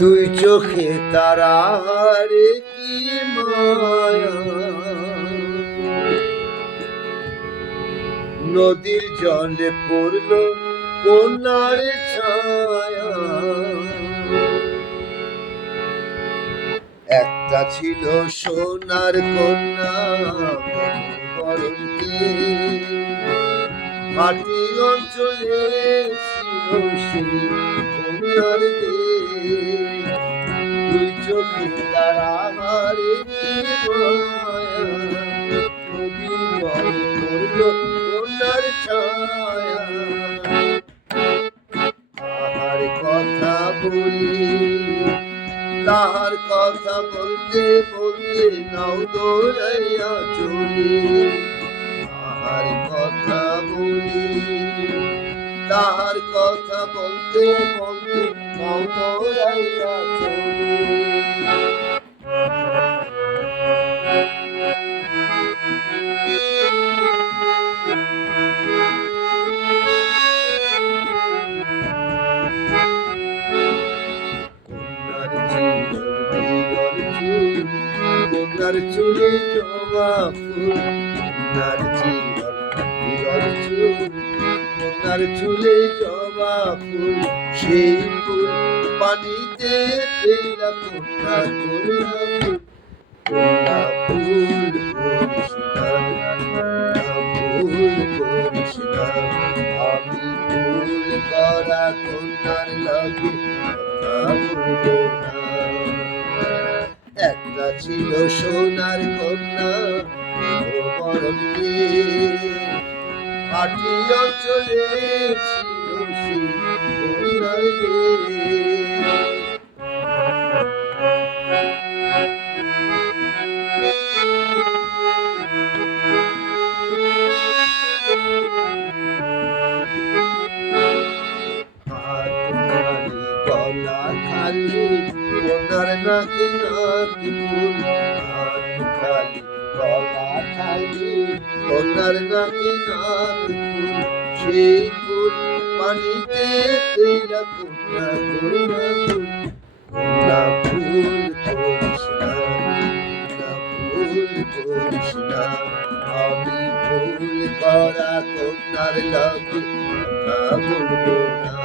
দুই চোখে তারারে কি মায়া? নদীর জলে পড়ল কন্যার ছায়া। একটা ছিল সোনার কন্যা মাটি অঞ্চলে দেশ দুই চোখে তারা হারে কন্যার ছায়া তাহার কথা বলি, তাহার কথা বলতে বলতে নাও দৌড়াইয়া চলি। তাহার কথা বলি তাহার কথা বলতে বলতে কন্যার চুলে জবা ফুল বিরল চুল, জবা ফুল সেই ফুল পানিতে ফেলা কন্যা কন্যা কন্যা ফুল। আমি ফুল। একটা ছিল সোনার কন্যা বরণকে মাটি অঞ্চলে ছিল সেই কন্যার দেশ। হাত খালি গলা খালি ওনার নাকি নাকি ওনার নাকি নাকি সেই ফুল পানিতে তেলা কন্যা কন্যা কন্যা ফুল করিস না ফুল করিস না। আমি ফুল করা কন্যার লাগে কথা বলব না।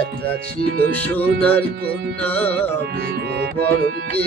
একটা ছিল সোনার কন্যা বিবো বরণকে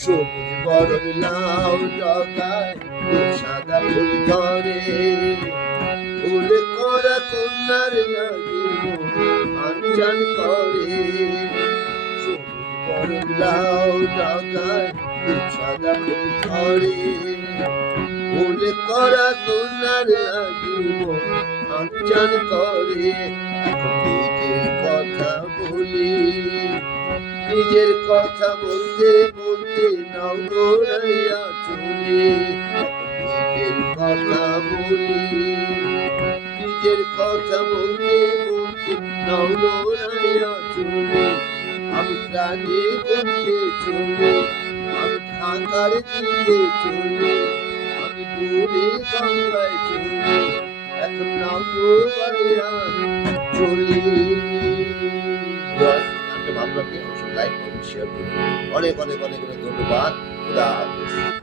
সবুজ বরণ লাউ ডগায় সাদা ফুল ধরে। ফুল করা কন্যার লাগে আঞ্জান করে। সবুজ বরণ লাউ ডগায় সাদা ফুল ধরে। ফুল করা কন্যার লাগিব আঞ্জান করে। নিজের কথা বলি, নিজের কথা বলতে নাও দৌড়াইয়া চলে, নিজের কথা বলি, নিজের কথা বলতে বলতে নাও দৌড়াইয়া চলে, আমি প্রাণে বলতে চলে, আমি ঢাকার দিকে চলে, আমি দূরে বাংলায় চলে এখন নাও দৌড়াইয়া চলি অবশ্যই লাইক করুন শেয়ার করুন অনেক অনেক অনেক অনেক ধন্যবাদ। খুদা হাফেজ।